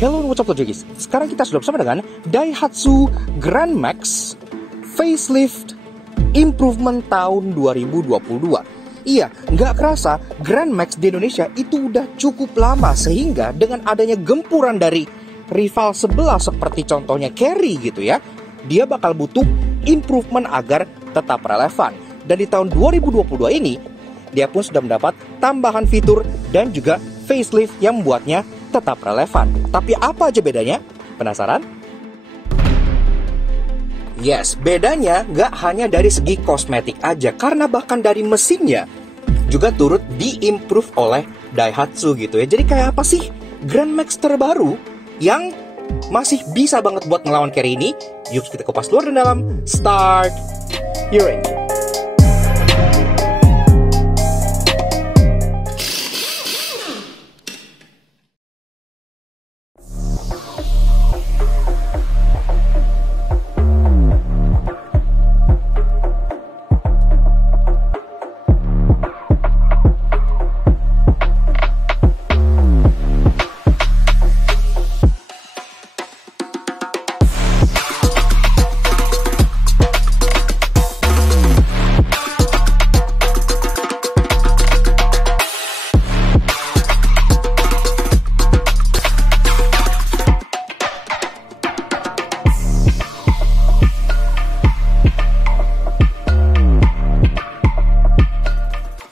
Hello, what's up guys? Sekarang kita sudah bersama dengan Daihatsu Grand Max Facelift Improvement tahun 2022. Iya, nggak kerasa Grand Max di Indonesia itu udah cukup lama, sehingga dengan adanya gempuran dari rival sebelah seperti contohnya Chery gitu ya, dia bakal butuh improvement agar tetap relevan. Dan di tahun 2022 ini, dia pun sudah mendapat tambahan fitur dan juga facelift yang membuatnya tetap relevan. Tapi apa aja bedanya? Penasaran? Yes, bedanya nggak hanya dari segi kosmetik aja, karena bahkan dari mesinnya juga turut diimprove oleh Daihatsu gitu ya. Jadi kayak apa sih Grand Max terbaru yang masih bisa banget buat ngelawan Chery ini? Yuk kita kupas luar dan dalam. Start your engine.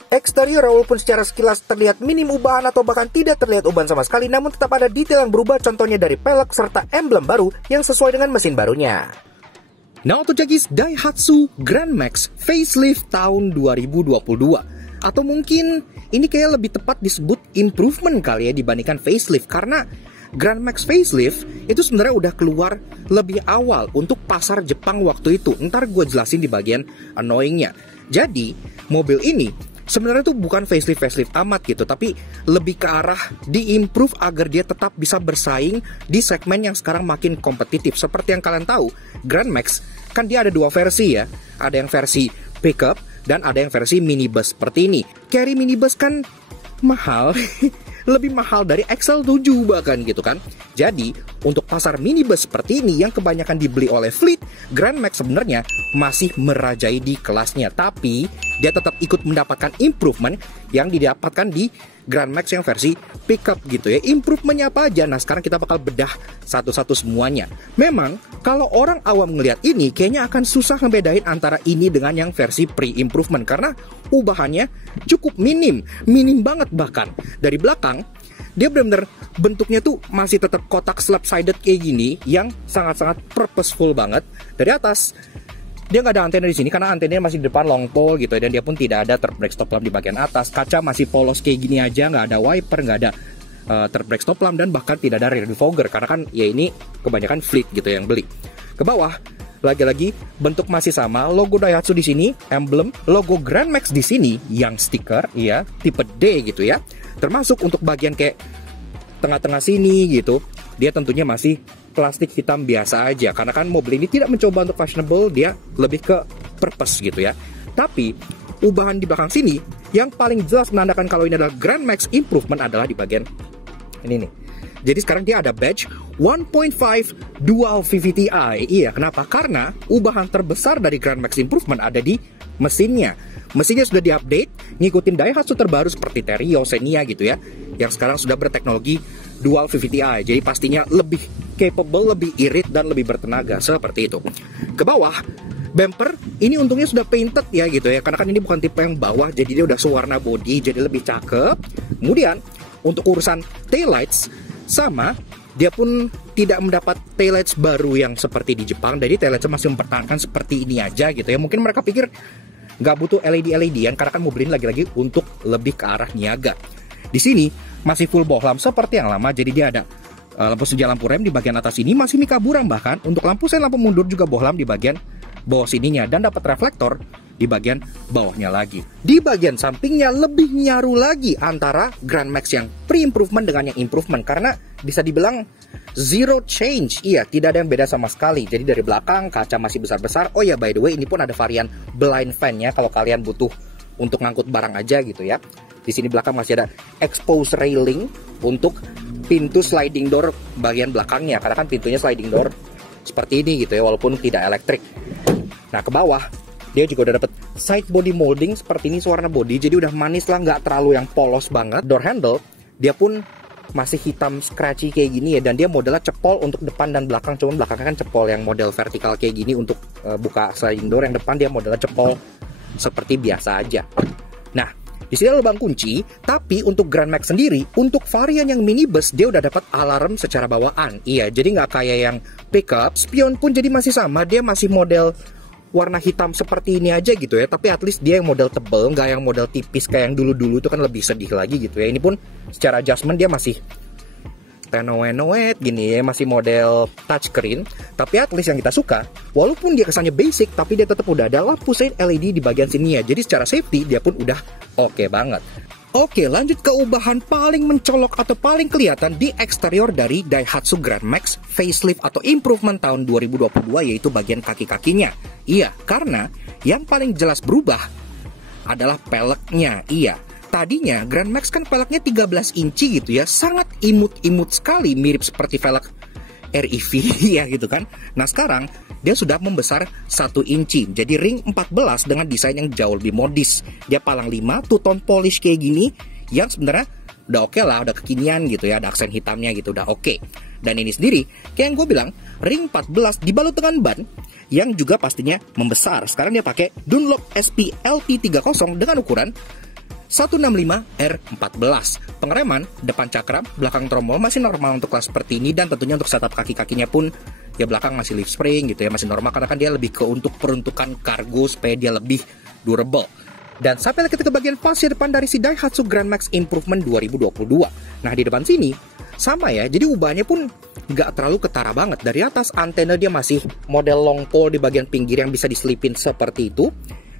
Eksterior walaupun secara sekilas terlihat minim ubahan atau bahkan tidak terlihat ubahan sama sekali, namun tetap ada detail yang berubah, contohnya dari pelek serta emblem baru yang sesuai dengan mesin barunya. Nah untuk jagis Daihatsu Grand Max Facelift tahun 2022, atau mungkin ini kayak lebih tepat disebut improvement kali ya dibandingkan facelift, karena Grand Max Facelift itu sebenarnya udah keluar lebih awal untuk pasar Jepang waktu itu. Ntar gue jelasin di bagian annoyingnya. Jadi mobil ini sebenarnya tuh bukan facelift amat gitu, tapi lebih ke arah diimprove agar dia tetap bisa bersaing di segmen yang sekarang makin kompetitif. Seperti yang kalian tahu, Grand Max kan dia ada dua versi ya. Ada yang versi pickup dan ada yang versi minibus seperti ini. Chery minibus kan mahal, lebih mahal dari XL7 bahkan gitu kan. Jadi untuk pasar minibus seperti ini yang kebanyakan dibeli oleh fleet, Grand Max sebenarnya masih merajai di kelasnya. Tapi dia tetap ikut mendapatkan improvement yang didapatkan di Grand Max yang versi pickup gitu ya. Improvementnya apa aja? Nah sekarang kita bakal bedah satu-satu semuanya. Memang kalau orang awam ngelihat ini kayaknya akan susah ngebedain antara ini dengan yang versi pre-improvement, karena ubahannya cukup minim banget. Bahkan dari belakang dia benar-benar bentuknya tuh masih tetap kotak slab-sided kayak gini yang sangat-sangat purposeful banget. Dari atas dia nggak ada antena di sini karena antenanya masih di depan long pole gitu ya, dan dia pun tidak ada third brake stop lamp di bagian atas. Kaca masih polos kayak gini aja, nggak ada wiper, nggak ada third brake stop lamp, dan bahkan tidak ada rear defogger karena kan ya ini kebanyakan fleet gitu yang beli. Ke bawah lagi-lagi bentuk masih sama, logo Daihatsu di sini, emblem, logo Grand Max di sini yang stiker ya tipe D gitu ya. Termasuk untuk bagian kayak tengah-tengah sini gitu, dia tentunya masih plastik hitam biasa aja, karena kan mobil ini tidak mencoba untuk fashionable, dia lebih ke purpose gitu ya. Tapi ubahan di belakang sini yang paling jelas menandakan kalau ini adalah Grand Max Improvement adalah di bagian ini nih. Jadi sekarang dia ada badge 1.5 Dual VVT-i. Iya, kenapa? Karena ubahan terbesar dari Grand Max Improvement ada di mesinnya. Mesinnya sudah diupdate ngikutin Daihatsu terbaru seperti Terio, Xenia gitu ya, yang sekarang sudah berteknologi Dual VVT-i. Jadi pastinya lebih capable, lebih irit, dan lebih bertenaga seperti itu. Ke bawah, bumper ini untungnya sudah painted ya gitu ya, karena kan ini bukan tipe yang bawah, jadi dia udah sewarna body, jadi lebih cakep. Kemudian untuk urusan taillights sama, dia pun tidak mendapat taillights baru yang seperti di Jepang. Jadi taillights masih mempertahankan seperti ini aja gitu ya. Mungkin mereka pikir nggak butuh LED-LED-an karena kan mobil ini lagi-lagi untuk lebih ke arah niaga. Di sini masih full bohlam seperti yang lama, jadi dia ada lampu senja, lampu rem di bagian atas ini masih mika buram, bahkan untuk lampu sen, lampu mundur juga bohlam di bagian bawah sininya, dan dapat reflektor di bagian bawahnya lagi. Di bagian sampingnya lebih nyaru lagi antara Grand Max yang pre-improvement dengan yang improvement, karena bisa dibilang zero change. Iya, tidak ada yang beda sama sekali. Jadi dari belakang kaca masih besar-besar. Oh ya, by the way, ini pun ada varian blind fan ya kalau kalian butuh untuk ngangkut barang aja gitu ya. Di Di sini belakang masih ada exposed railing untuk pintu sliding door bagian belakangnya, karena kan pintunya sliding door seperti ini gitu ya, walaupun tidak elektrik. Nah, ke bawah dia juga udah dapet side body molding seperti ini warna body, jadi udah manis lah, nggak terlalu yang polos banget. Door handle dia pun masih hitam scratchy kayak gini ya, dan dia modelnya cepol untuk depan dan belakang, cuman belakangnya kan cepol yang model vertikal kayak gini untuk buka sliding door. Yang depan dia modelnya cepol seperti biasa aja. Nah, di sini ada lubang kunci, tapi untuk Grand Max sendiri, untuk varian yang minibus dia udah dapat alarm secara bawaan. Iya, jadi nggak kayak yang pickup. Spion pun jadi masih sama, dia masih model warna hitam seperti ini aja gitu ya, tapi at least dia yang model tebel, nggak yang model tipis kayak yang dulu-dulu itu kan lebih sedih lagi gitu ya. Ini pun secara adjustment dia masih tenoet gini ya, masih model touchscreen, tapi at least yang kita suka, walaupun dia kesannya basic, tapi dia tetap udah ada lampu shade LED di bagian sini ya, jadi secara safety dia pun udah oke banget. Oke, lanjut ke ubahan paling mencolok atau paling kelihatan di eksterior dari Daihatsu Grand Max facelift atau improvement tahun 2022, yaitu bagian kaki-kakinya. Iya, karena yang paling jelas berubah adalah peleknya. Iya, tadinya Grand Max kan peleknya 13 inci gitu ya, sangat imut-imut sekali, mirip seperti velg REV ya gitu kan. Nah, sekarang dia sudah membesar 1 inci, jadi ring 14 dengan desain yang jauh lebih modis. Dia palang 5 two-tone polish kayak gini, yang sebenarnya udah oke lah, udah kekinian gitu ya, ada aksen hitamnya gitu, udah oke. Dan ini sendiri, kayak yang gue bilang, ring 14 dibalut dengan ban yang juga pastinya membesar. Sekarang dia pakai Dunlop SP LP30 dengan ukuran 165R14. Pengereman depan cakram, belakang tromol masih normal untuk kelas seperti ini, dan tentunya untuk setup kaki-kakinya pun ya belakang masih leaf spring gitu ya, masih normal, karena kan dia lebih ke untuk peruntukan kargo supaya dia lebih durable. Dan sampai kita ke bagian fascia depan dari si Daihatsu Grand Max Improvement 2022. Nah, di depan sini sama ya, jadi ubahnya pun nggak terlalu ketara banget. Dari atas antena dia masih model long pole di bagian pinggir yang bisa diselipin seperti itu.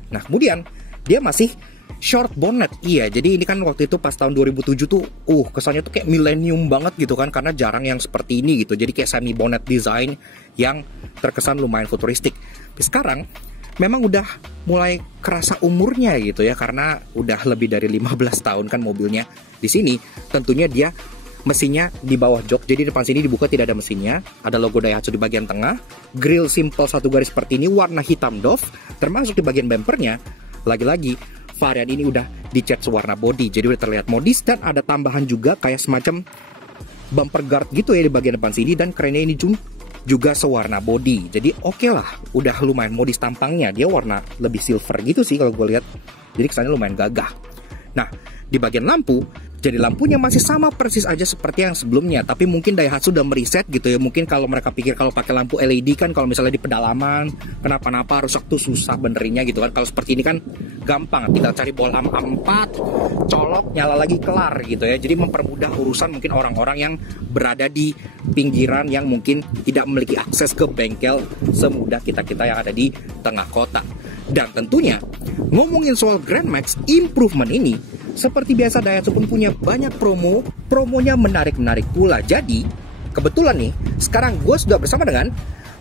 Nah, kemudian dia masih short bonnet. Iya, jadi ini kan waktu itu pas tahun 2007 tuh kesannya tuh kayak millennium banget gitu kan, karena jarang yang seperti ini gitu. Jadi kayak semi bonnet design yang terkesan lumayan futuristik. Tapi sekarang memang udah mulai kerasa umurnya gitu ya, karena udah lebih dari 15 tahun kan mobilnya. Di sini tentunya dia mesinnya di bawah jok, jadi depan sini dibuka tidak ada mesinnya. Ada logo Daihatsu di bagian tengah, grill simple satu garis seperti ini, warna hitam doff, termasuk di bagian bumpernya. Lagi-lagi varian ini udah dicat sewarna body, jadi udah terlihat modis, dan ada tambahan juga kayak semacam bumper guard gitu ya di bagian depan sini, dan kerennya ini juga sewarna body. Jadi oke lah, udah lumayan modis tampangnya. Dia warna lebih silver gitu sih kalau gue lihat, jadi kesannya lumayan gagah. Nah, di bagian lampu, jadi lampunya masih sama persis aja seperti yang sebelumnya, tapi mungkin Daihatsu udah meriset gitu ya. Mungkin kalau mereka pikir kalau pakai lampu LED kan, kalau misalnya di pedalaman kenapa-napa rusak tuh susah benerinnya gitu kan. Kalau seperti ini kan gampang, tinggal cari bola 4, colok, nyala lagi, kelar gitu ya. Jadi mempermudah urusan mungkin orang-orang yang berada di pinggiran yang mungkin tidak memiliki akses ke bengkel semudah kita-kita yang ada di tengah kota. Dan tentunya ngomongin soal Grand Max Improvement ini, seperti biasa Daihatsu pun punya banyak promonya menarik-menarik pula. Jadi kebetulan nih sekarang gue sudah bersama dengan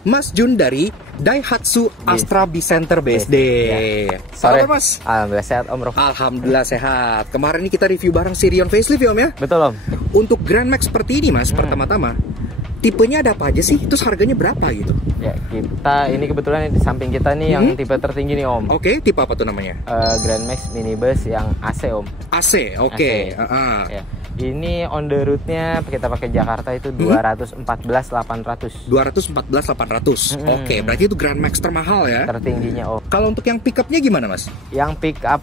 Mas Jun dari Daihatsu Astra B-Center BSD. Ya. Sore Mas. Alhamdulillah sehat Om Rof. Alhamdulillah sehat. Kemarin ini kita review bareng Sirion facelift ya Om ya. Betul Om. Untuk Grand Max seperti ini Mas, pertama-tama tipenya ada apa aja sih? Terus harganya berapa gitu? Ya, kita ini kebetulan di samping kita nih yang tipe tertinggi nih Om. Oke, tipe apa tuh namanya? Grand Max Minibus yang AC Om. AC, oke. Ya. Ini on the route-nya kita pakai Jakarta itu 214.800. 214.800. Oke, berarti itu Grand Max termahal ya? Tertingginya Om. Kalau untuk yang pick-up-nya gimana Mas? Yang pick up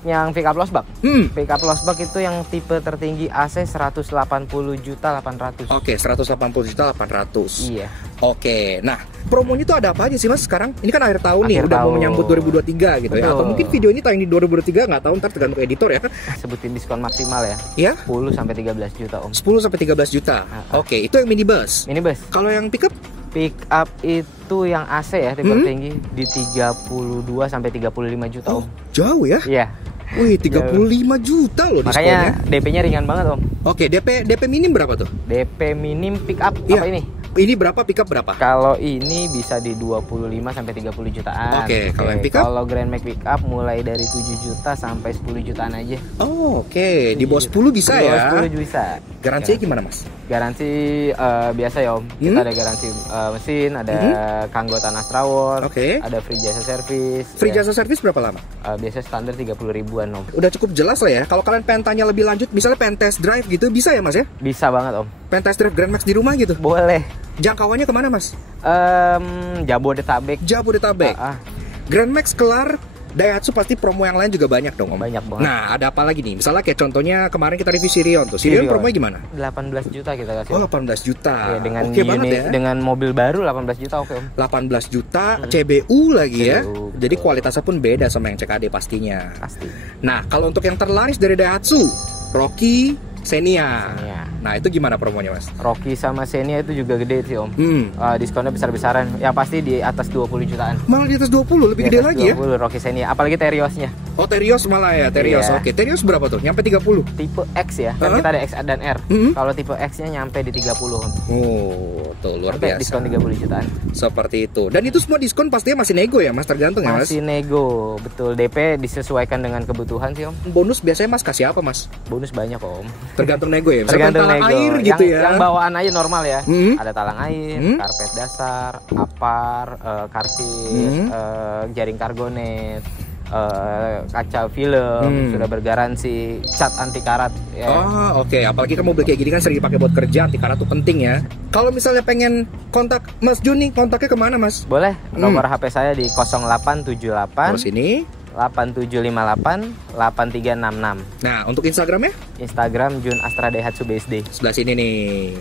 losbak. Pick up losbak itu yang tipe tertinggi AC 180.800.000. Oke, 180.800.000. Iya. Oke, nah promonya tuh ada apa aja sih Mas sekarang? Ini kan akhir tahun nih, udah mau menyambut 2023 gitu. Betul. Ya. Atau mungkin video ini tayang di 2023, nggak tahu, ntar tergantung editor ya. Sebutin diskon maksimal ya. Iya? 10 sampai 13 juta Om. 10 sampai 13 juta. Oke, itu yang minibus. Minibus. Kalau yang pickup? Pick-up itu yang AC ya, tipe tinggi di 32 sampai 35 juta Om. Jauh ya? Iya. Wih, 35 juta loh diskonnya. Makanya DP-nya ringan banget Om. Oke, DP minim berapa tuh? DP minim pick up apa ini? Ini berapa, pickup berapa? Kalau ini bisa di 25 sampai 30 jutaan. Oke, kalau yang pickup? Kalau Grand Max pickup mulai dari 7 juta sampai 10 jutaan aja. Oh, oke. Di bawah 10 bisa di ya? bawah 10 bisa. Garansinya gimana, Mas? Garansi biasa ya Om. Kita ada garansi mesin, ada keanggotaan Astraword, ada free jasa servis. Free jasa servis berapa lama? Biasa standar 30 ribuan Om. Udah cukup jelas lah ya. Kalau kalian pengen tanya lebih lanjut, misalnya pengen test drive gitu, bisa ya Mas ya? Bisa banget Om. Pengen test drive Grand Max di rumah gitu? Boleh. Jangkauannya kemana Mas? Jabodetabek. Jabodetabek. Grand Max kelar, Daihatsu pasti promo yang lain juga banyak dong Om. Banyak banget. Nah, ada apa lagi nih? Misalnya kayak contohnya kemarin kita review Sirion tuh. Sirion promonya gimana? 18 juta kita kasih. Oh, 18 juta. Ya, dengan oke banget ya. Dengan mobil baru 18 juta oke Om. 18 juta CBU lagi ya. CBU, jadi kualitasnya pun beda sama yang CKD pastinya. Pasti. Nah, kalau untuk yang terlaris dari Daihatsu, Rocky, Xenia. Nah, itu gimana promonya Mas? Rocky sama Xenia itu juga gede sih Om. Diskonnya besar-besaran. Ya pasti di atas 20 jutaan. Malah di atas 20, lebih gede lagi 20, ya? Rocky Xenia, apalagi Teriosnya. Oh, Terios malah ya, Terios. Oke, Terios berapa tuh? Nyampe 30? Tipe X ya, kan kita ada X dan R. Kalau tipe X-nya nyampe di 30 Om. Oh, tuh luar biasa. Diskon 30 jutaan. Seperti itu. Dan itu semua diskon pastinya masih nego ya Mas, tergantung ya Mas? Masih nego, betul. DP disesuaikan dengan kebutuhan sih Om. Bonus biasanya Mas kasih apa Mas? Bonus banyak Om. Tergantung nego ya? Tergantung nego. Air gitu ya? Yang bawaan aja normal ya. Ada talang air, karpet dasar, apar, karpet, jaring kargonet, kaca film, sudah bergaransi, cat anti karat ya. Oh, oke. Apalagi kamu beli kayak gini kan sering dipakai buat kerja, anti karat tuh penting ya. Kalau misalnya pengen kontak Mas Jun nih, kontaknya kemana Mas? Boleh, nomor HP saya di 0878 terus ini 8758 8366. Nah, untuk Instagramnya? Instagram Jun Astra Daihatsu BSD. Sebelah sini nih.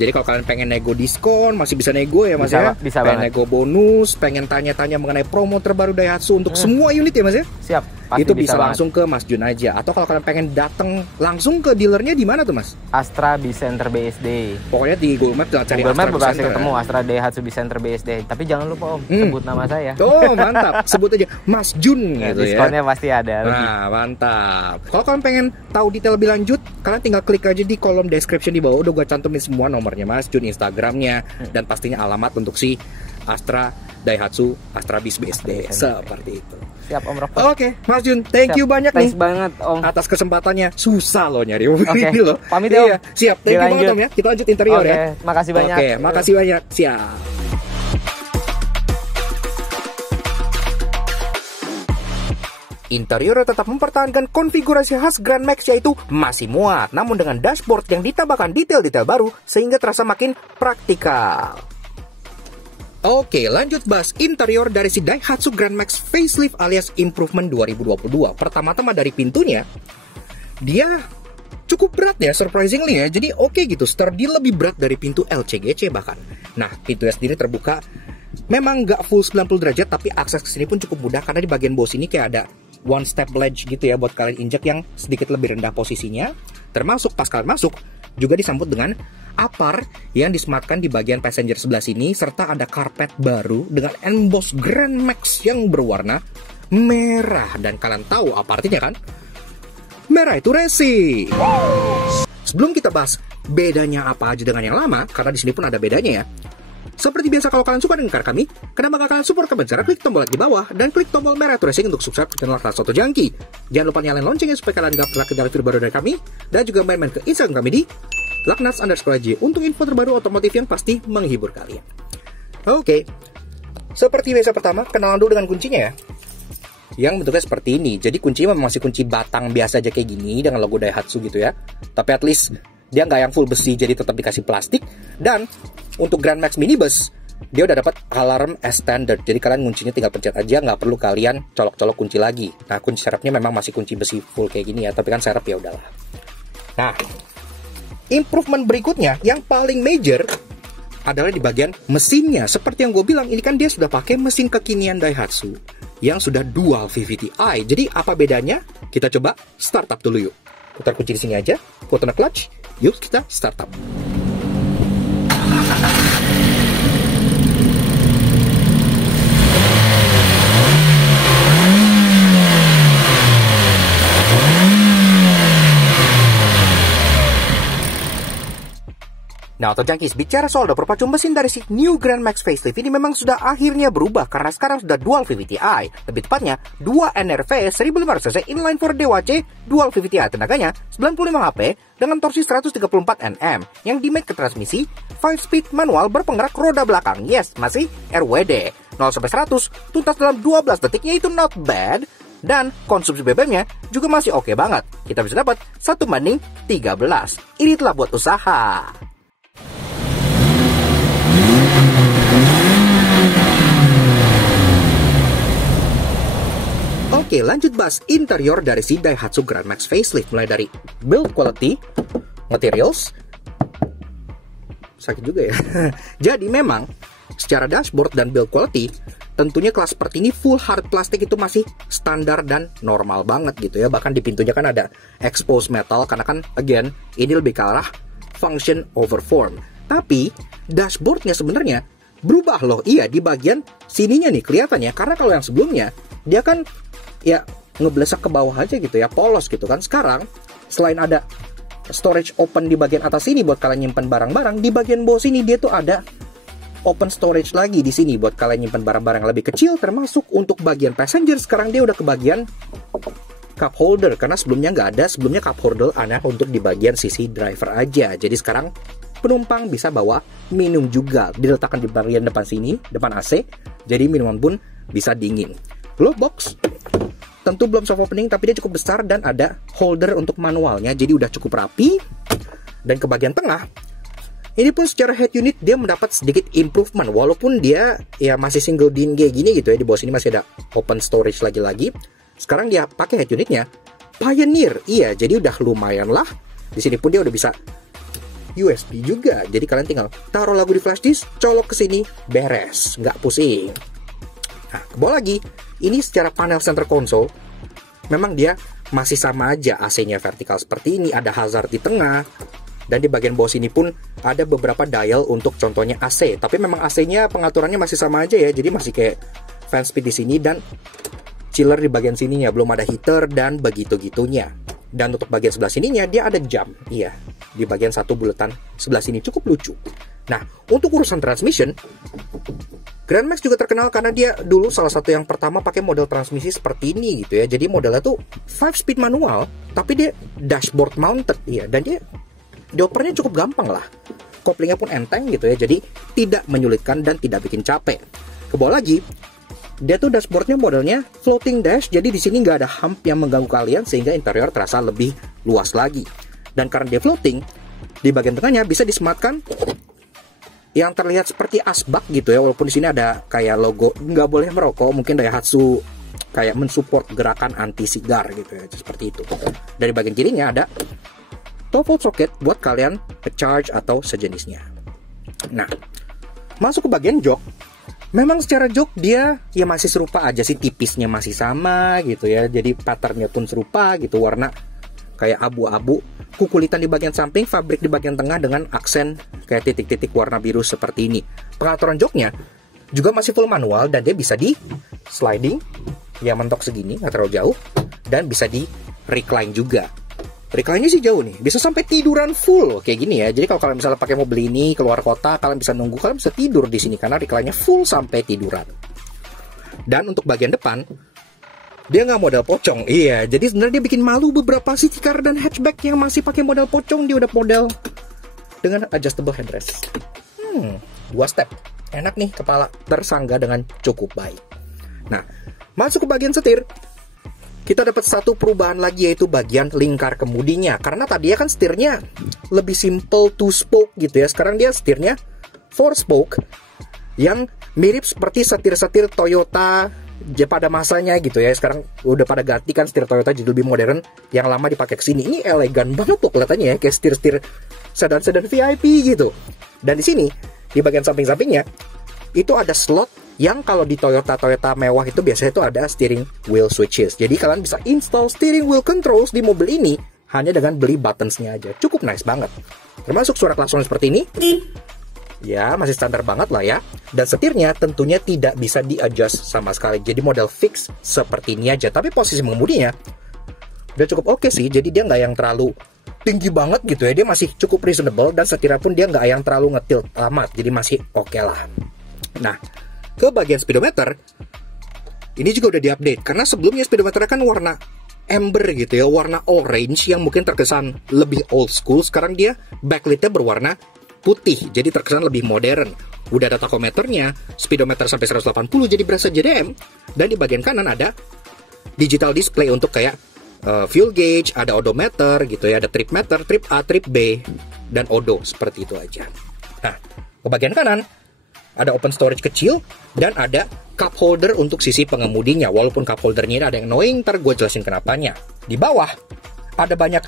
Jadi kalau kalian pengen nego diskon, masih bisa nego ya Mas ya? Bisa pengen banget. nego bonus, pengen tanya-tanya mengenai promo terbaru Daihatsu untuk semua unit ya Mas ya? Siap. Itu bisa langsung ke Mas Jun aja. Atau kalau kalian pengen datang langsung ke dealernya di mana tuh Mas? Astra Bicenter BSD. Pokoknya di Google Maps cari Google Maps Astra bakal ketemu Astra Daihatsu Bicenter BSD. Tapi jangan lupa Om, sebut nama saya. Oh, mantap. Sebut aja Mas Jun gitu ya. Diskonnya pasti ada. Nah, mantap. Kalau kalian pengen tahu detail lebih lanjut, kalian tinggal klik aja di kolom description di bawah. Udah gue cantumin semua nomornya Mas Jun, Instagramnya, dan pastinya alamat untuk si Astra Daihatsu Astra Bis BSD. Seperti itu. Siap Om Rokfat. Oke, Mas Jun, thank you banyak nih. Thanks banget Om. Atas kesempatannya. Susah loh nyari mobil ini loh. Pamit ya Om. Iya, siap. Thank you banget Om ya. Kita lanjut interior ya. Makasih banyak. Oke, makasih banyak. Siap. Interior tetap mempertahankan konfigurasi khas Grand Max, yaitu masih muat, namun dengan dashboard yang ditambahkan detail-detail baru sehingga terasa makin praktikal. Oke, lanjut bahas interior dari si Daihatsu Grand Max Facelift alias Improvement 2022. Pertama-tama dari pintunya, dia cukup berat ya, surprisingly ya. Jadi oke gitu, sturdy, lebih berat dari pintu LCGC bahkan. Nah, pintunya sendiri terbuka, memang nggak full 90 derajat, tapi akses ke sini pun cukup mudah karena di bagian bawah sini kayak ada one step ledge gitu ya buat kalian injak yang sedikit lebih rendah posisinya. Termasuk pas kalian masuk juga disambut dengan apar yang disematkan di bagian passenger sebelah sini, serta ada karpet baru dengan emboss Grand Max yang berwarna merah. Dan kalian tahu apa artinya kan? Merah itu racing. Sebelum kita bahas bedanya apa aja dengan yang lama, karena di sini pun ada bedanya ya. Seperti biasa, kalau kalian suka dengan karya kami, kenapa gak kalian support kami? Cara klik tombol like di bawah dan klik tombol merah itu racing untuk subscribe ke channel Kelas Auto Junkie. Jangan lupa nyalain loncengnya supaya kalian gak pernah ketinggalan video baru dari kami, dan juga main-main ke Instagram kami di laknats_j untuk info terbaru otomotif yang pasti menghibur kalian. Oke, seperti biasa, pertama kenalan dulu dengan kuncinya ya, yang bentuknya seperti ini. Jadi kuncinya memang masih kunci batang biasa aja kayak gini dengan logo Daihatsu gitu ya, tapi at least dia nggak yang full besi, jadi tetap dikasih plastik. Dan untuk Grand Max Minibus, dia udah dapat alarm as standard, jadi kalian kuncinya tinggal pencet aja, nggak perlu kalian colok-colok kunci lagi. Nah, kunci serepnya memang masih kunci besi full kayak gini ya, tapi kan serep ya udahlah. Nah, improvement berikutnya yang paling major adalah di bagian mesinnya. Seperti yang gue bilang, ini kan dia sudah pakai mesin kekinian Daihatsu yang sudah dual VVT-i. Jadi apa bedanya? Kita coba startup dulu yuk. Putar kunci di sini aja, putar clutch, yuk kita startup. Nah, Auto Junkies, bicara soal dapur pacu mesin dari si New Grand Max facelift ini memang sudah akhirnya berubah karena sekarang sudah dual VVTi. Lebih tepatnya, 2 NRV 1500cc inline 4 DWC dual VVTi tenaganya 95 HP dengan torsi 134 Nm yang dimate ke transmisi 5-speed manual berpenggerak roda belakang. Yes, masih RWD. 0-100 tuntas dalam 12 detik, yaitu not bad. Dan konsumsi BBM-nya juga masih oke banget. Kita bisa dapat 1:13. Ini telah buat usaha. Oke, lanjut bahas interior dari si Daihatsu Grand Max facelift. Mulai dari build quality, materials, sakit juga ya. Jadi memang secara dashboard dan build quality, tentunya kelas seperti ini full hard plastik itu masih standar dan normal banget gitu ya. Bahkan di pintunya kan ada exposed metal karena kan again ini lebih ke arah function over form. Tapi dashboardnya sebenarnya berubah loh. Iya, di bagian sininya nih kelihatannya, karena kalau yang sebelumnya dia kan ya ngeblesak ke bawah aja gitu ya, polos gitu kan. Sekarang selain ada storage open di bagian atas sini buat kalian nyimpan barang-barang, di bagian bawah sini dia tuh ada open storage lagi di sini buat kalian nyimpan barang-barang yang lebih kecil, termasuk untuk bagian passenger. Sekarang dia udah ke bagian cup holder karena sebelumnya nggak ada. Sebelumnya cup holder ada untuk di bagian sisi driver aja. Jadi sekarang penumpang bisa bawa minum juga, diletakkan di bagian depan sini, depan AC. Jadi minuman pun bisa dingin. Glove box tentu belum soft opening, tapi dia cukup besar dan ada holder untuk manualnya, jadi udah cukup rapi. Dan ke bagian tengah, ini pun secara head unit dia mendapat sedikit improvement, walaupun dia ya masih single DIN G gini gitu ya. Di bawah sini masih ada open storage lagi-lagi. Sekarang dia pakai head unitnya Pioneer, iya, jadi udah lumayan lah. Di sini pun dia udah bisa USB juga, jadi kalian tinggal taruh lagu di flash disk, colok ke sini, beres, nggak pusing. Nah, ke bawah lagi, ini secara panel center console, memang dia masih sama aja, AC-nya vertikal seperti ini, ada hazard di tengah, dan di bagian bawah sini pun ada beberapa dial untuk contohnya AC, tapi memang AC-nya pengaturannya masih sama aja ya, jadi masih kayak fan speed di sini dan chiller di bagian sininya, belum ada heater dan begitu-gitunya. Dan untuk bagian sebelah sininya dia ada jam, iya, di bagian satu buletan sebelah sini, cukup lucu. Nah, untuk urusan transmission, Grand Max juga terkenal karena dia dulu salah satu yang pertama pakai model transmisi seperti ini gitu ya. Jadi modelnya tuh 5-speed manual, tapi dia dashboard mounted ya, dan dia diopernya cukup gampang lah. Koplingnya pun enteng gitu ya, jadi tidak menyulitkan dan tidak bikin capek. Ke bawah lagi, dia tuh dashboardnya modelnya floating dash, jadi di sini nggak ada hump yang mengganggu kalian sehingga interior terasa lebih luas lagi. Dan karena dia floating, di bagian tengahnya bisa disematkan yang terlihat seperti asbak gitu ya, walaupun di sini ada kayak logo nggak boleh merokok, mungkin Daihatsu kayak mensupport gerakan anti sigar gitu ya, seperti itu. Dari bagian kirinya ada 12 volt socket buat kalian charge atau sejenisnya. Nah, masuk ke bagian jok. Memang secara jok dia ya masih serupa aja sih, tipisnya masih sama gitu ya, jadi patternnya pun serupa gitu, warna kayak abu-abu, kukulitan di bagian samping, fabrik di bagian tengah dengan aksen kayak titik-titik warna biru seperti ini. Pengaturan joknya juga masih full manual dan dia bisa di sliding, ya mentok segini, nggak terlalu jauh, dan bisa di recline juga. Recline-nya sih jauh nih, bisa sampai tiduran full kayak gini ya. Jadi kalau kalian misalnya pakai mobil ini keluar kota, kalian bisa nunggu, kalian bisa tidur di sini karena recline-nya full sampai tiduran. Dan untuk bagian depan, dia nggak model pocong, iya. Jadi sebenarnya dia bikin malu beberapa city car dan hatchback yang masih pakai model pocong. Dia udah model dengan adjustable headrest. 2 step, enak nih, kepala tersangga dengan cukup baik. Nah, masuk ke bagian setir, kita dapat satu perubahan lagi, yaitu bagian lingkar kemudinya. Karena tadi ya kan setirnya lebih simple 2 spoke gitu ya. Sekarang dia setirnya 4 spoke yang mirip seperti setir-setir Toyota pada masanya gitu ya. Sekarang udah pada ganti kan setir Toyota jadi lebih modern, yang lama dipakai ke sini. Ini elegan banget tuh kelihatannya ya, kayak setir-setir sedan-sedan VIP gitu. Dan di sini di bagian samping-sampingnya itu ada slot yang kalau di Toyota mewah itu biasanya itu ada steering wheel switches. Jadi kalian bisa install steering wheel controls di mobil ini hanya dengan beli buttons-nya aja. Cukup nice banget. Termasuk suara klakson seperti ini. Ya, masih standar banget lah ya. Dan setirnya tentunya tidak bisa di-adjust sama sekali. Jadi model fix seperti ini aja. Tapi posisi mengemudinya udah cukup oke sih. Jadi dia nggak yang terlalu tinggi banget gitu ya, dia masih cukup reasonable, dan setirnya pun dia nggak yang terlalu ngetilt amat, jadi masih oke lah. Nah, ke bagian speedometer, ini juga udah diupdate, karena sebelumnya speedometer kan warna amber gitu ya, warna orange yang mungkin terkesan lebih old school. Sekarang dia backlightnya berwarna putih, jadi terkesan lebih modern. Udah ada tachometernya, speedometer sampai 180 jadi berasa JDM, dan di bagian kanan ada digital display untuk kayak fuel gauge, ada odometer gitu ya, ada trip meter, trip A, trip B, dan odo, seperti itu aja. Nah, ke bagian kanan ada open storage kecil dan ada cup holder untuk sisi pengemudinya. Walaupun cup holdernya ini ada yang annoying, ntar gue jelasin kenapanya. Di bawah ada banyak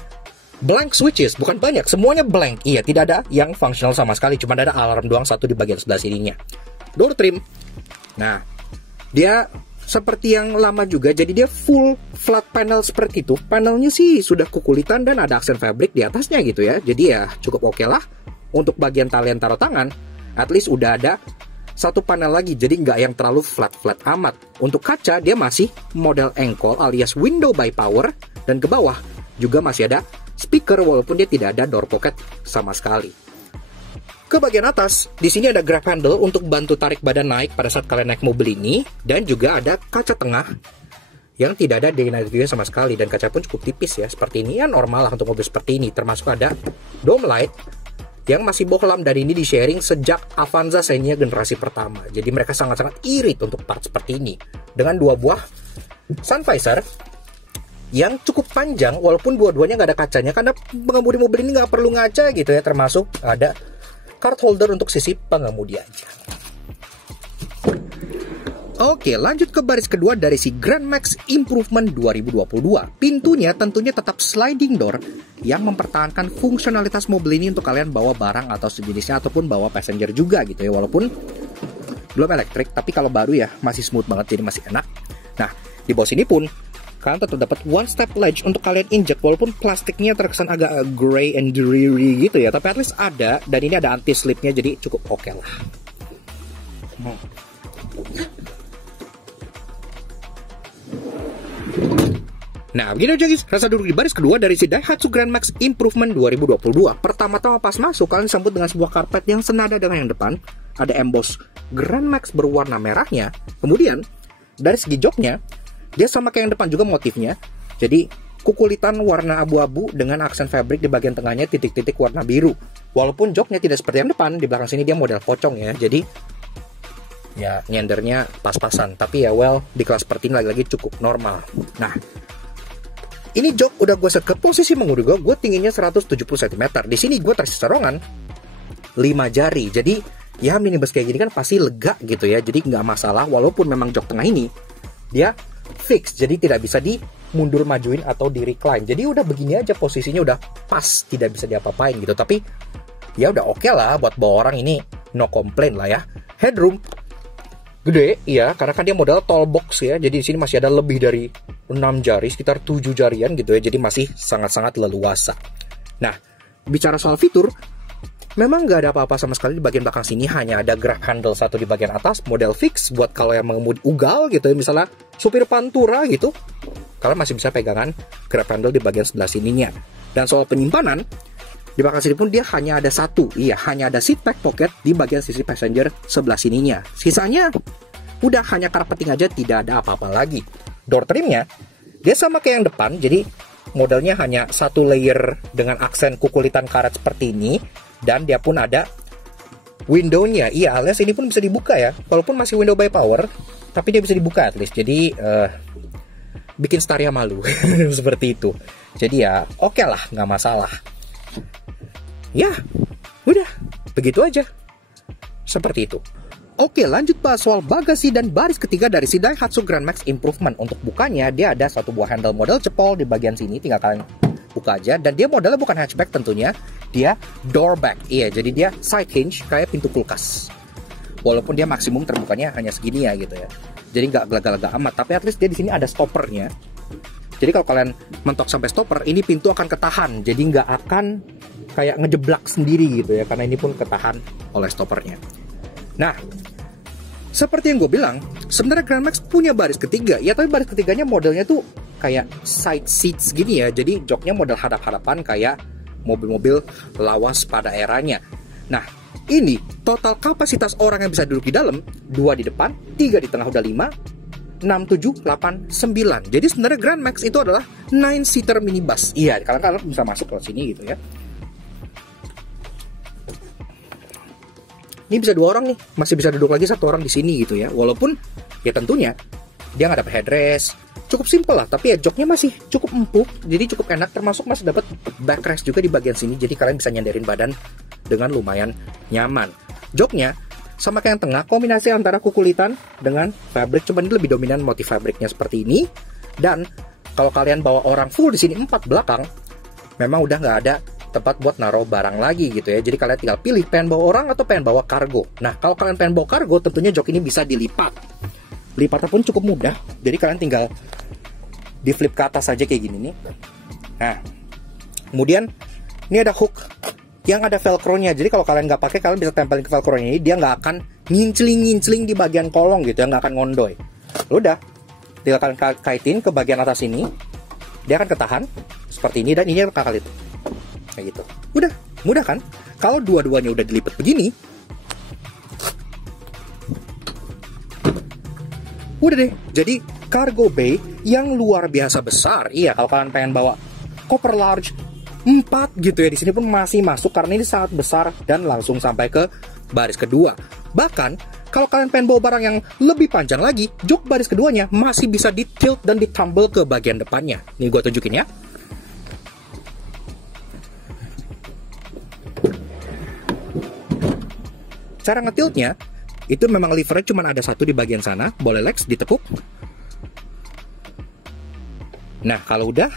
blank switches, bukan banyak, semuanya blank. Iya, tidak ada yang fungsional sama sekali, cuma ada alarm doang satu di bagian sebelah sininya. Door trim, nah dia seperti yang lama juga, jadi dia full flat panel seperti itu. Panelnya sih sudah kukulitan dan ada aksen fabric di atasnya gitu ya. Jadi ya cukup oke lah. Untuk bagian talian taruh tangan, at least udah ada satu panel lagi, jadi nggak yang terlalu flat-flat amat. Untuk kaca, dia masih model engkol alias window by power, dan ke bawah juga masih ada speaker walaupun dia tidak ada door pocket sama sekali. Ke bagian atas, di sini ada grab handle untuk bantu tarik badan naik pada saat kalian naik mobil ini, dan juga ada kaca tengah yang tidak ada day night view sama sekali, dan kaca pun cukup tipis ya, seperti ini ya, normal lah untuk mobil seperti ini. Termasuk ada dome light yang masih bohlam, dan ini di sharing sejak Avanza Xenia generasi pertama. Jadi mereka sangat-sangat irit untuk part seperti ini, dengan dua buah sun visor yang cukup panjang, walaupun dua-duanya nggak ada kacanya karena pengemudi mobil ini nggak perlu ngaca gitu ya. Termasuk ada card holder untuk sisi pengemudi aja. Oke, lanjut ke baris kedua dari si Grand Max Improvement 2022. Pintunya tentunya tetap sliding door yang mempertahankan fungsionalitas mobil ini untuk kalian bawa barang atau sejenisnya, ataupun bawa passenger juga gitu ya. Walaupun belum elektrik, tapi kalau baru ya masih smooth banget, jadi masih enak. Nah, di bawah sini pun kalian tetap dapat one step ledge untuk kalian injek, walaupun plastiknya terkesan agak gray and dreary gitu ya, tapi at least ada, dan ini ada anti slipnya, jadi cukup oke lah. Nah, begini aja guys, rasa duduk di baris kedua dari si Daihatsu Grand Max Improvement 2022. Pertama-tama pas masuk, kalian disambut dengan sebuah karpet yang senada dengan yang depan. Ada emboss Grand Max berwarna merahnya. Kemudian, dari segi joknya, dia sama kayak yang depan juga motifnya. Jadi, kukulitan warna abu-abu dengan aksen fabric di bagian tengahnya titik-titik warna biru. Walaupun joknya tidak seperti yang depan, di belakang sini dia model pocong ya. Jadi, ya nyendernya pas-pasan. Tapi ya well, di kelas seperti ini lagi-lagi cukup normal. Nah, ini jok udah gue set ke posisi mengemudi gue tingginya 170 cm. Di sini gue tersisa rongan 5 jari. Jadi ya minibus kayak gini kan pasti lega gitu ya. Jadi nggak masalah, walaupun memang jok tengah ini dia fix, jadi tidak bisa dimundur majuin atau di recline. Jadi udah begini aja posisinya udah pas, tidak bisa diapa-apain gitu. Tapi ya udah oke lah buat bawa orang ini, no complain lah ya. Headroom gede, iya, karena kan dia model tall box ya. Jadi di sini masih ada lebih dari 6 jari, sekitar 7 jarian gitu ya. Jadi masih sangat-sangat leluasa. Nah, bicara soal fitur, memang nggak ada apa-apa sama sekali di bagian belakang sini. Hanya ada grab handle satu di bagian atas, model fix buat kalau yang mengemudi ugal gitu ya. Misalnya supir pantura gitu, kalian masih bisa pegangan grab handle di bagian sebelah sininya. Dan soal penyimpanan, di belakang sini pun dia hanya ada satu. Iya, hanya ada seat back pocket di bagian sisi passenger sebelah sininya. Sisanya udah hanya carpeting aja, tidak ada apa-apa lagi. Door trimnya dia sama kayak yang depan, jadi modelnya hanya satu layer dengan aksen kukulitan karet seperti ini, dan dia pun ada window-nya. Iya, alias ini pun bisa dibuka ya, walaupun masih window by power, tapi dia bisa dibuka at least. Jadi bikin Staria malu seperti itu. Jadi ya oke lah, nggak masalah. Ya, udah begitu aja. Seperti itu. Oke, lanjut bahas soal bagasi dan baris ketiga dari si Daihatsu Grand Max Improvement. Untuk bukanya, dia ada satu buah handle model cepol di bagian sini, tinggal kalian buka aja. Dan dia modelnya bukan hatchback tentunya, dia door back. Iya, jadi dia side hinge kayak pintu kulkas. Walaupun dia maksimum terbukanya hanya segini ya gitu ya. Jadi nggak gelag-gelag amat, tapi at least dia di sini ada stoppernya. Jadi kalau kalian mentok sampai stopper, ini pintu akan ketahan. Jadi nggak akan kayak ngejeblak sendiri gitu ya, karena ini pun ketahan oleh stoppernya. Nah, seperti yang gue bilang, sebenarnya Grand Max punya baris ketiga. Ya, tapi baris ketiganya modelnya tuh kayak side seats gini ya. Jadi joknya model hadap-hadapan kayak mobil-mobil lawas pada eranya. Nah, ini total kapasitas orang yang bisa duduk di dalam, 2 di depan, 3 di tengah udah 5, 6, 7, 8, 9. Jadi sebenarnya Grand Max itu adalah 9-seater minibus. Iya, kalian bisa masuk ke sini gitu ya. Ini bisa 2 orang nih, masih bisa duduk lagi 1 orang di sini gitu ya. Walaupun ya tentunya dia nggak dapat headrest, cukup simple lah. Tapi ya joknya masih cukup empuk, jadi cukup enak. Termasuk masih dapat backrest juga di bagian sini, jadi kalian bisa nyandarin badan dengan lumayan nyaman. Joknya sama kayak yang tengah, kombinasi antara kukulitan dengan fabric, cuma ini lebih dominan motif fabricnya seperti ini. Dan kalau kalian bawa orang full di sini 4 belakang, memang udah nggak ada tempat buat naruh barang lagi gitu ya. Jadi kalian tinggal pilih pengen bawa orang atau pengen bawa kargo. Nah, kalau kalian pengen bawa kargo, tentunya jok ini bisa dilipat. Lipatnya pun cukup mudah. Jadi kalian tinggal di flip ke atas saja kayak gini nih. Nah, kemudian ini ada hook yang ada velcro-nya. Jadi kalau kalian nggak pakai, kalian bisa tempelin ke velcro-nya ini. Dia nggak akan ngincling di bagian kolong gitu ya, nggak akan ngondoy. Udah, tinggal kalian kaitin ke bagian atas ini. Dia akan ketahan seperti ini, dan ini akan kalian kayak gitu. Udah, mudah kan? Kalau dua-duanya udah dilipat begini, udah deh. Jadi cargo bay yang luar biasa besar. Iya, kalau kalian pengen bawa koper large 4 gitu ya, di sini pun masih masuk karena ini sangat besar dan langsung sampai ke baris kedua. Bahkan kalau kalian pengen bawa barang yang lebih panjang lagi, jok baris keduanya masih bisa di tilt dan ditumble ke bagian depannya. Nih gue tunjukin ya. Cara ngetiltnya itu memang levernya cuma ada 1 di bagian sana, boleh legs ditekuk. Nah, kalau udah,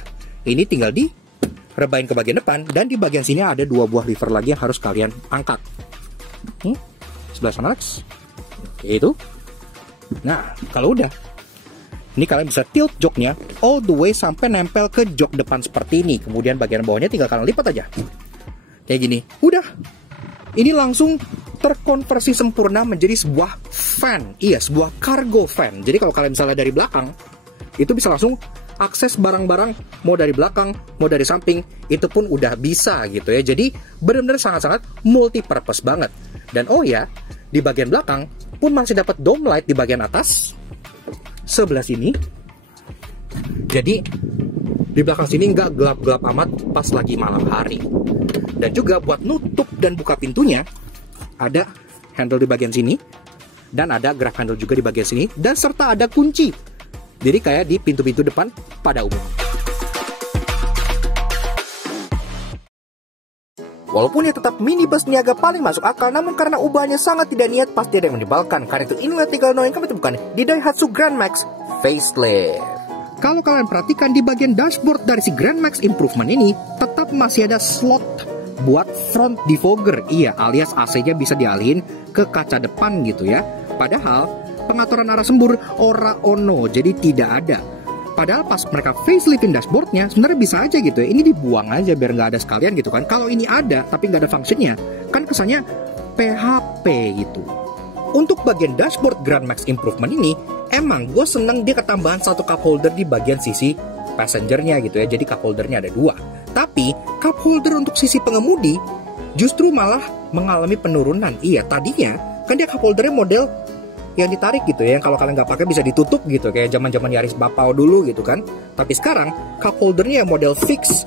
ini tinggal direbain ke bagian depan, dan di bagian sini ada 2 buah lever lagi yang harus kalian angkat. Sebelah sana legs. Itu. Nah, kalau udah, ini kalian bisa tilt joknya all the way sampai nempel ke jok depan seperti ini. Kemudian bagian bawahnya tinggal kalian lipat aja. Kayak gini. Udah. Ini langsung terkonversi sempurna menjadi sebuah fan. Iya, sebuah cargo fan. Jadi kalau kalian misalnya dari belakang, itu bisa langsung akses barang-barang, mau dari belakang, mau dari samping, itu pun udah bisa gitu ya. Jadi benar-benar sangat-sangat multi purpose banget. Dan oh ya, di bagian belakang pun masih dapat dome light di bagian atas sebelah sini. Jadi di belakang sini nggak gelap-gelap amat pas lagi malam hari. Dan juga buat nutup dan buka pintunya, ada handle di bagian sini, dan ada grab handle juga di bagian sini, dan serta ada kunci. Jadi kayak di pintu-pintu depan pada umum. Walaupun ya tetap minibus niaga paling masuk akal, namun karena ubahnya sangat tidak niat, pasti ada yang menyebalkan. Karena itu inilah 3 hal yang kami temukan di Daihatsu Grand Max Facelift. Kalau kalian perhatikan di bagian dashboard dari si Grand Max Improvement ini, tetap masih ada slot buat front defogger. Iya, alias AC-nya bisa dialihin ke kaca depan gitu ya. Padahal pengaturan arah sembur ora ono, jadi tidak ada. Padahal pas mereka faceliftin dashboardnya, sebenarnya bisa aja gitu ya, ini dibuang aja biar nggak ada sekalian gitu kan. Kalau ini ada tapi nggak ada fungsinya, kan kesannya PHP gitu. Untuk bagian dashboard Grand Max Improvement ini, emang gue seneng dia ketambahan 1 cup holder di bagian sisi passengernya gitu ya. Jadi cup holdernya ada 2. Tapi cup holder untuk sisi pengemudi justru malah mengalami penurunan. Iya, tadinya kan dia cup holdernya model yang ditarik gitu ya, yang kalau kalian nggak pakai bisa ditutup gitu, kayak zaman-zaman Yaris Bapau dulu gitu kan. Tapi sekarang cup holdernya model fix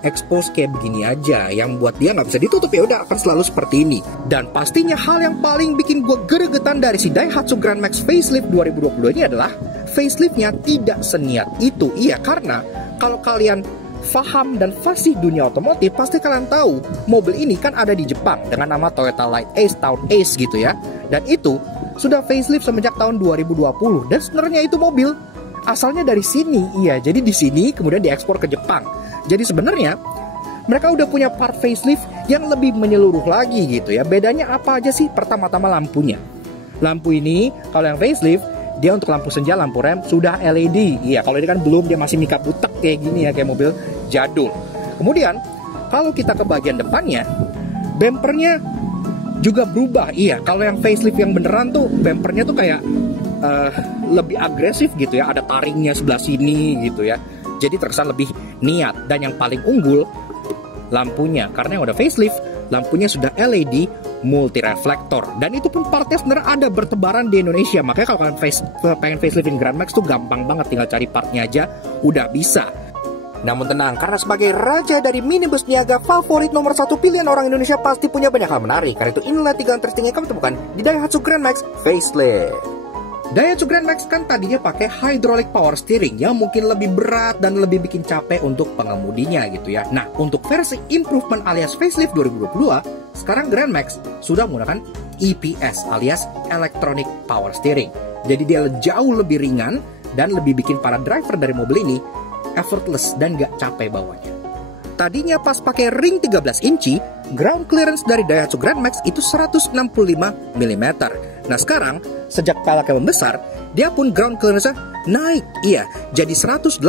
expose kayak begini aja, yang buat dia nggak bisa ditutup, ya udah akan selalu seperti ini. Dan pastinya hal yang paling bikin gue geregetan dari si Daihatsu Grand Max Facelift 2022 ini adalah faceliftnya tidak seniat itu. Iya, karena kalau kalian paham dan fasih dunia otomotif, pasti kalian tahu mobil ini kan ada di Jepang dengan nama Toyota Light Ace tahun Ace gitu ya. Dan itu sudah facelift semenjak tahun 2020, dan sebenarnya itu mobil asalnya dari sini. Iya, jadi di sini kemudian diekspor ke Jepang. Jadi sebenarnya mereka udah punya part facelift yang lebih menyeluruh lagi gitu ya. Bedanya apa aja sih? Pertama-tama lampunya. Lampu ini kalau yang facelift, dia untuk lampu senja, lampu rem sudah LED. Iya, kalau ini kan belum, dia masih mika butek kayak gini ya, kayak mobil jadul. Kemudian kalau kita ke bagian depannya, bempernya juga berubah. Iya, kalau yang facelift yang beneran tuh bempernya tuh kayak lebih agresif gitu ya, ada taringnya sebelah sini gitu ya. Jadi terkesan lebih niat. Dan yang paling unggul, lampunya, karena yang udah facelift, lampunya sudah LED multi reflektor, dan itu pun partnya sebenarnya ada bertebaran di Indonesia. Makanya kalau kalian pengen faceliftin Grand Max tuh gampang banget, tinggal cari partnya aja udah bisa. Namun tenang, karena sebagai raja dari minibus niaga favorit nomor 1 pilihan orang Indonesia pasti punya banyak hal menarik. Karena itu inilah 3 interesting yang kamu temukan di Daihatsu Grand Max Facelift. Daihatsu Grand Max kan tadinya pakai hydraulic power steering yang mungkin lebih berat dan lebih bikin capek untuk pengemudinya gitu ya. Nah, untuk versi improvement alias facelift 2022, sekarang Grand Max sudah menggunakan EPS alias electronic power steering. Jadi dia jauh lebih ringan dan lebih bikin para driver dari mobil ini effortless dan gak capek bawanya. Tadinya pas pakai ring 13 inci, ground clearance dari Daihatsu Grand Max itu 165 mm. Nah sekarang, sejak peleknya membesar, dia pun ground clearance-nya naik. Iya, jadi 180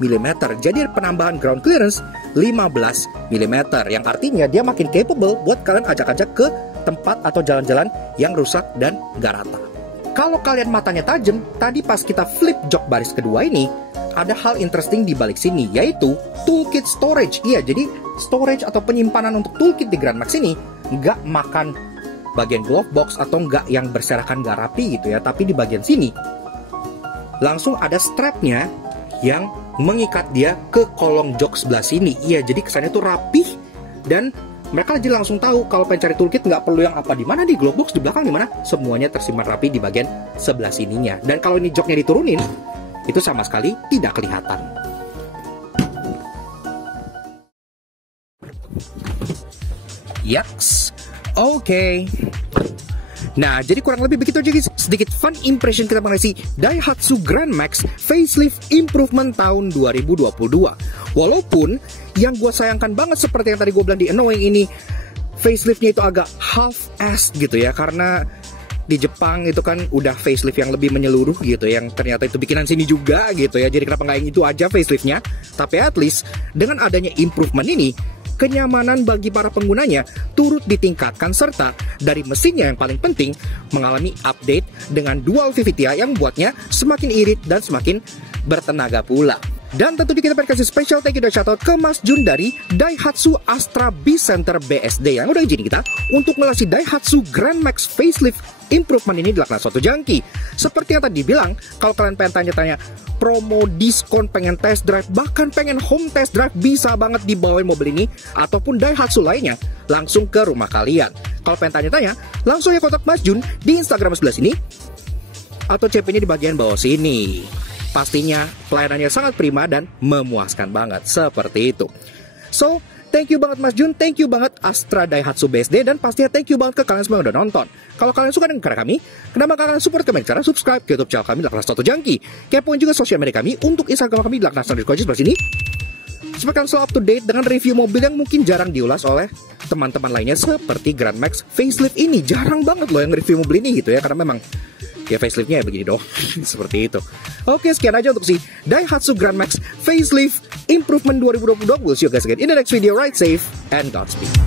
mm. Jadi penambahan ground clearance 15 mm. Yang artinya dia makin capable buat kalian ajak-ajak ke tempat atau jalan-jalan yang rusak dan gak rata. Kalau kalian matanya tajam, tadi pas kita flip jok baris kedua ini, ada hal interesting di balik sini, yaitu toolkit storage. Iya, jadi storage atau penyimpanan untuk toolkit di Grand Max ini nggak makan bagian glove box atau nggak yang berserakan nggak rapi gitu ya, tapi di bagian sini langsung ada strapnya yang mengikat dia ke kolong jok sebelah sini. Iya, jadi kesannya tuh rapih dan mereka aja langsung tahu kalau pengen cari toolkit nggak perlu yang apa di mana, di glove box di belakang di mana, semuanya tersimpan rapi di bagian sebelah sininya. Dan kalau ini joknya diturunin, itu sama sekali tidak kelihatan. Yaks, oke. Nah, jadi kurang lebih begitu aja guys, sedikit fun impression kita mengenai si Daihatsu Grand Max Facelift Improvement tahun 2022. Walaupun yang gue sayangkan banget seperti yang tadi gue bilang di Annoying ini, faceliftnya itu agak half-assed gitu ya, karena di Jepang itu kan udah facelift yang lebih menyeluruh gitu, yang ternyata itu bikinan sini juga gitu ya. Jadi kenapa nggak yang itu aja faceliftnya? Tapi at least dengan adanya improvement ini, kenyamanan bagi para penggunanya turut ditingkatkan, serta dari mesinnya yang paling penting mengalami update dengan dual VVT-i yang membuatnya semakin irit dan semakin bertenaga pula. Dan tentu kita pengen kasih special thank you dan shoutout ke Mas Jun dari Daihatsu Astra B Center BSD yang udah izin kita untuk ngelasih Daihatsu Grand Max Facelift Improvement ini dilakukan suatu jangki. Seperti yang tadi bilang, kalau kalian pengen tanya-tanya promo, diskon, pengen test drive, bahkan pengen home test drive, bisa banget dibawain mobil ini ataupun Daihatsu lainnya langsung ke rumah kalian. Kalau pengen tanya-tanya, langsung ya kontak Mas Jun di Instagram sebelah sini atau CP-nya di bagian bawah sini. Pastinya pelayanannya sangat prima dan memuaskan banget, seperti itu. So, thank you banget Mas Jun, thank you banget Astra Daihatsu BSD, dan pastinya thank you banget ke kalian semua yang udah nonton. Kalau kalian suka dengan karya kami, kenapa kalian support kami cara subscribe ke YouTube channel kami Laknas Toto Jangki. Kepoin juga sosial media kami untuk Instagram kami Laknas_Toto sebelah sini, supaya kalian selalu up to date dengan review mobil yang mungkin jarang diulas oleh teman-teman lainnya seperti Grand Max Facelift ini. Jarang banget loh yang review mobil ini gitu ya, karena memang ya faceliftnya ya begini dong. Seperti itu. Oke, sekian aja untuk si Daihatsu Grand Max Facelift Improvement 2022. We'll see you guys again in the next video. Ride safe and Godspeed.